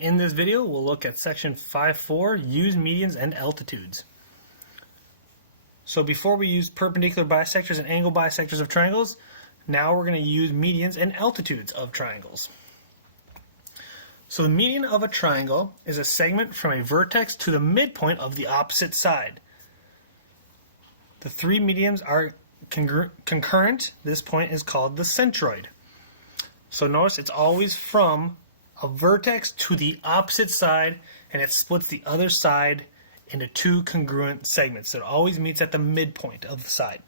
In this video, we'll look at section 5.4, use medians and altitudes. So before we use perpendicular bisectors and angle bisectors of triangles, now we're going to use medians and altitudes of triangles. So the median of a triangle is a segment from a vertex to the midpoint of the opposite side. The three medians are concurrent. This point is called the centroid. So notice it's always from a vertex to the opposite side, and it splits the other side into two congruent segments. So it always meets at the midpoint of the side.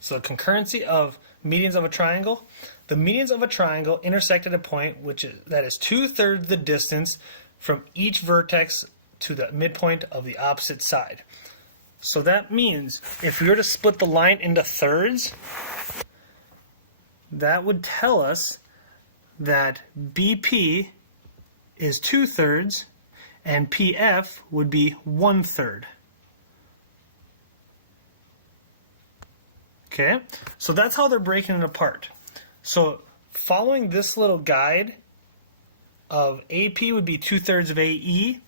So the concurrency of medians of a triangle. The medians of a triangle intersect at a point that is 2/3 the distance from each vertex to the midpoint of the opposite side. So that means if we were to split the line into thirds, that would tell us that BP is 2/3 and PF would be 1/3. Okay, so that's how they're breaking it apart. So following this little guide of AP would be 2/3 of AE,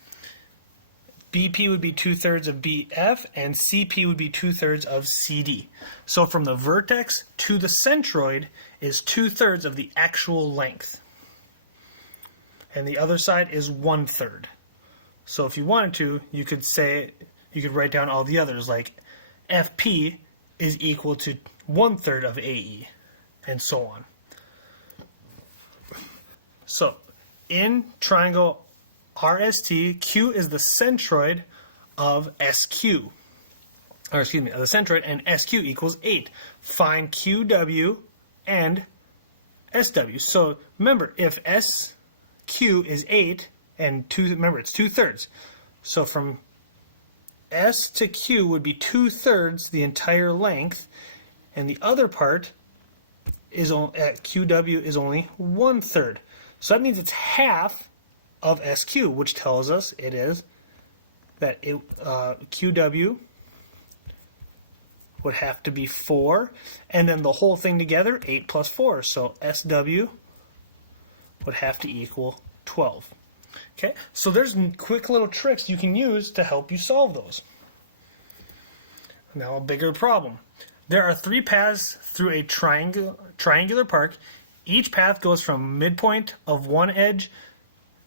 BP would be 2/3 of BF, and CP would be 2/3 of CD. So from the vertex to the centroid is 2/3 of the actual length. And the other side is 1/3. So if you wanted to, you could write down all the others, like FP is equal to 1/3 of AE, and so on. So in triangle RST, Q is the centroid of SQ. Or excuse me, of the centroid, and SQ equals 8. Find QW and SW. So remember, if SQ is 8, and remember it's 2/3. So from S to Q would be 2/3 the entire length, and the other part is at QW is only 1/3. So that means it's half of SQ, which tells us it is that QW would have to be 4, and then the whole thing together, 8 plus 4. So SW would have to equal 12. Okay, so there's quick little tricks you can use to help you solve those. Now a bigger problem. There are 3 paths through a triangular park. Each path goes from midpoint of one edge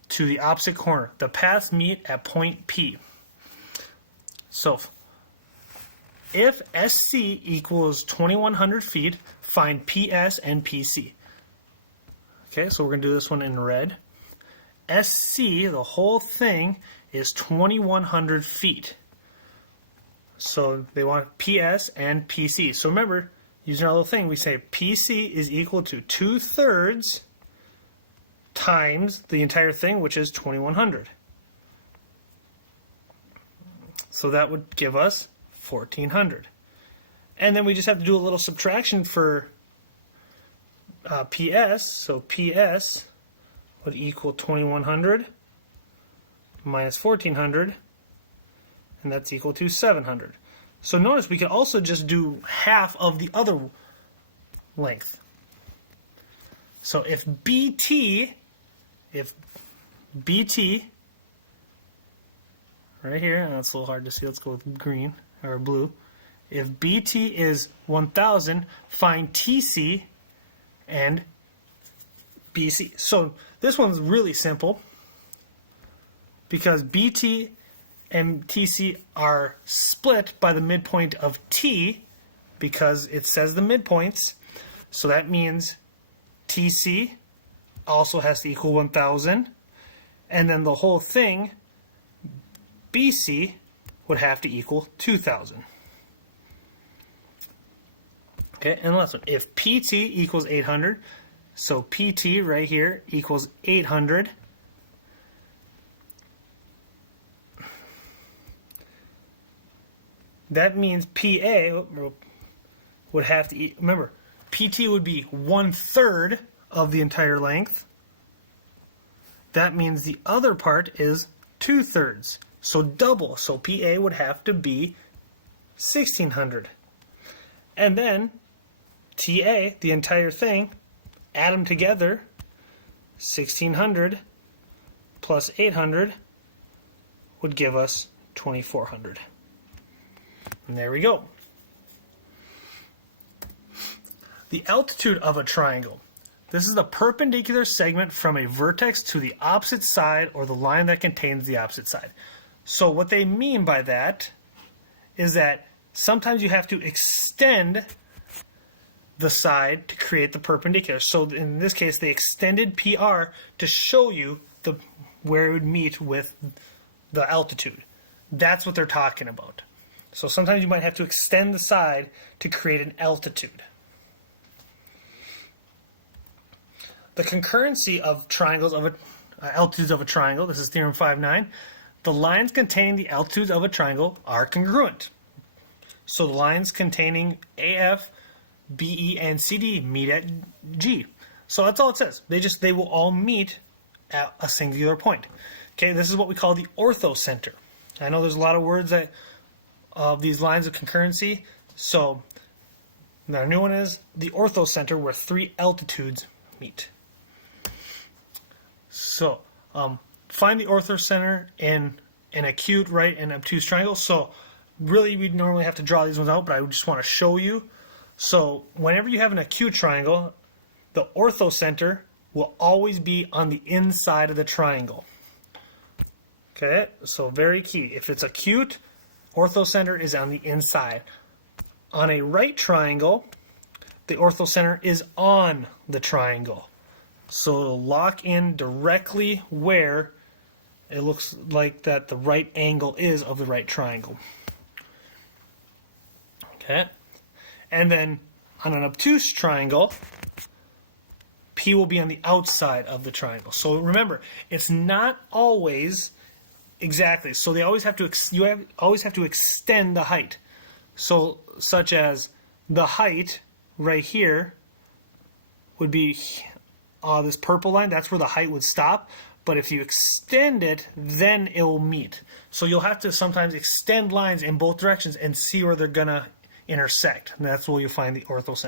to the opposite corner. The paths meet at point P. So if SC equals 2,100 feet, find PS and PC. Okay, so we're going to do this one in red. SC, the whole thing, is 2,100 feet. So they want PS and PC. So remember, using our little thing, we say PC is equal to 2/3 times the entire thing, which is 2,100. So that would give us 1,400. And then we just have to do a little subtraction for PS. So PS would equal 2,100 minus 1,400, and that's equal to 700. So notice we can also just do half of the other length. So if BT right here, and that's a little hard to see, let's go with green or blue. If BT is 1,000, find TC and BC. So this one's really simple because BT and TC are split by the midpoint of T because it says the midpoints. So that means TC also has to equal 1,000, and then the whole thing, BC, would have to equal 2,000. Okay, and the last one, if PT equals 800, so PT right here equals 800, that means PA would have to, remember, PT would be 1/3 of the entire length. That means the other part is 2/3. So double. So PA would have to be 1,600. And then TA, the entire thing, add them together, 1600 plus 800 would give us 2400. And there we go. The altitude of a triangle. This is the perpendicular segment from a vertex to the opposite side, or the line that contains the opposite side. So what they mean by that is that sometimes you have to extend the side to create the perpendicular. So in this case, they extended PR to show you where it would meet with the altitude. That's what they're talking about. So sometimes you might have to extend the side to create an altitude. The concurrency of triangles of altitudes of a triangle, this is theorem 5.9, the lines containing the altitudes of a triangle are congruent. So the lines containing AF, BE, and CD meet at G. So that's all it says. They will all meet at a singular point. Okay, this is what we call the orthocenter. I know there's a lot of words of these lines of concurrency. So our new one is the orthocenter, where three altitudes meet. So find the orthocenter in an acute, right, and obtuse triangle. So really, we'd normally have to draw these ones out, but I just want to show you. So whenever you have an acute triangle, the orthocenter will always be on the inside of the triangle. Okay, so very key. If it's acute, orthocenter is on the inside. On a right triangle, the orthocenter is on the triangle. So it'll lock in directly where it looks like that the right angle is of the right triangle. Okay. And then on an obtuse triangle, P will be on the outside of the triangle. So remember, it's not always exactly. So they always have to always have to extend the height. So such as the height right here would be this purple line. That's where the height would stop. But if you extend it, then it will meet. So you'll have to sometimes extend lines in both directions and see where they're gonna intersect. And that's where you'll find the orthocenter.